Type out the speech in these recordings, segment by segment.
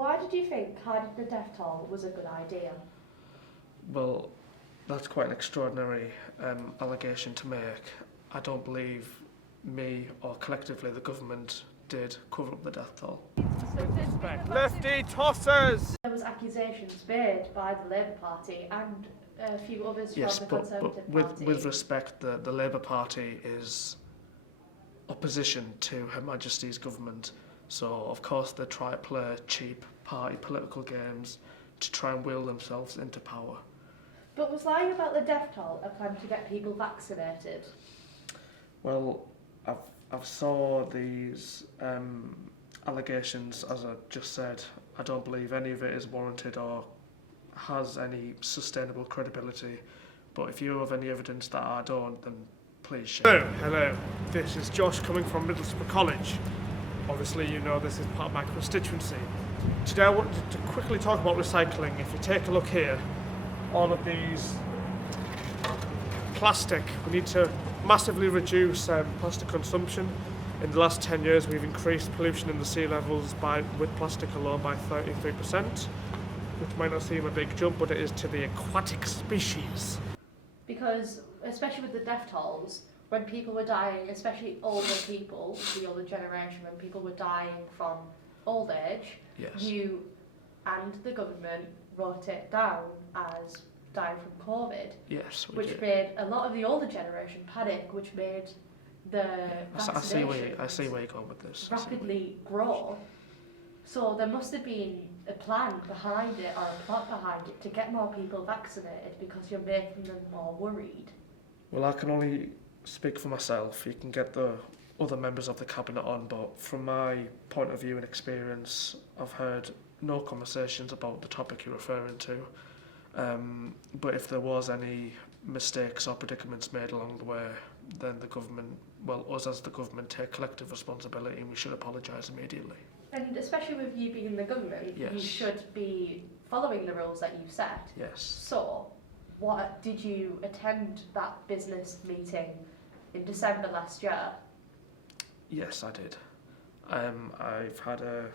Why did you think hiding the death toll was a good idea? Well, that's quite an extraordinary allegation to make. I don't believe me or collectively the government did cover up the death toll. Lefty tossers! There was accusations made by the Labour Party and a few others Yes, from the Conservative but Party. with respect, the Labour Party is opposition to Her Majesty's government, so of course they try to play cheap party political games to try and will themselves into power. But was lying about the death toll a plan to get people vaccinated? Well, I've saw these allegations, as I just said. I don't believe any of it is warranted or has any sustainable credibility. But if you have any evidence that I don't, then please share. Hello. This is Josh coming from Middlesbrough College. Obviously, you know this is part of my constituency. Today I wanted to quickly talk about recycling. If you take a look here, all of these plastic, we need to massively reduce plastic consumption. In the last 10 years, we've increased pollution in the sea levels with plastic alone by 33%, which might not seem a big jump, but it is to the aquatic species. Because, especially with the death tolls, when people were dying, especially older people, the older generation, when people were dying from old age, Yes. you and the government wrote it down as dying from COVID, Yes, we which did. made a lot of the older generation panic, which made the I see where you're going with this. rapidly grow. So there must have been a plan behind it, or a plot behind it, to get more people vaccinated because you're making them more worried. Well, I can only speak for myself. You can get the other members of the cabinet on, but from my point of view and experience, I've heard no conversations about the topic you're referring to. But if there was any mistakes or predicaments made along the way, then the government, well, us as the government, take collective responsibility and we should apologise immediately. And especially with you being in the government, you Yes. should be following the rules that you've set. Yes. So, what did you attend that business meeting in December last year? Yes, I did. I've had a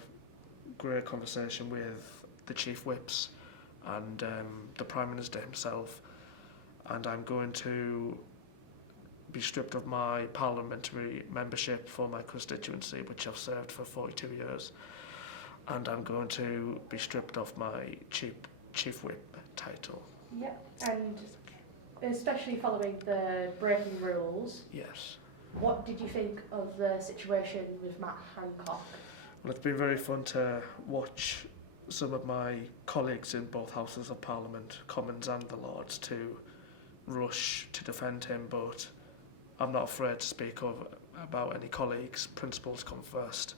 great conversation with the Chief Whips and the Prime Minister himself, and I'm going to be stripped of my parliamentary membership for my constituency, which I've served for 42 years, and I'm going to be stripped of my Chief Whip title. Yeah. And especially following the breaking rules, Yes. what did you think of the situation with Matt Hancock? Well, it's been very fun to watch some of my colleagues in both Houses of Parliament, Commons and the Lords, to rush to defend him, but I'm not afraid to speak about any colleagues. Principles come first,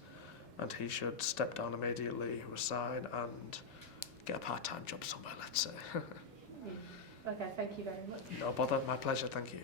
and he should step down immediately, resign, and get a part-time job somewhere, let's say. Okay, thank you very much. No bother, my pleasure, thank you.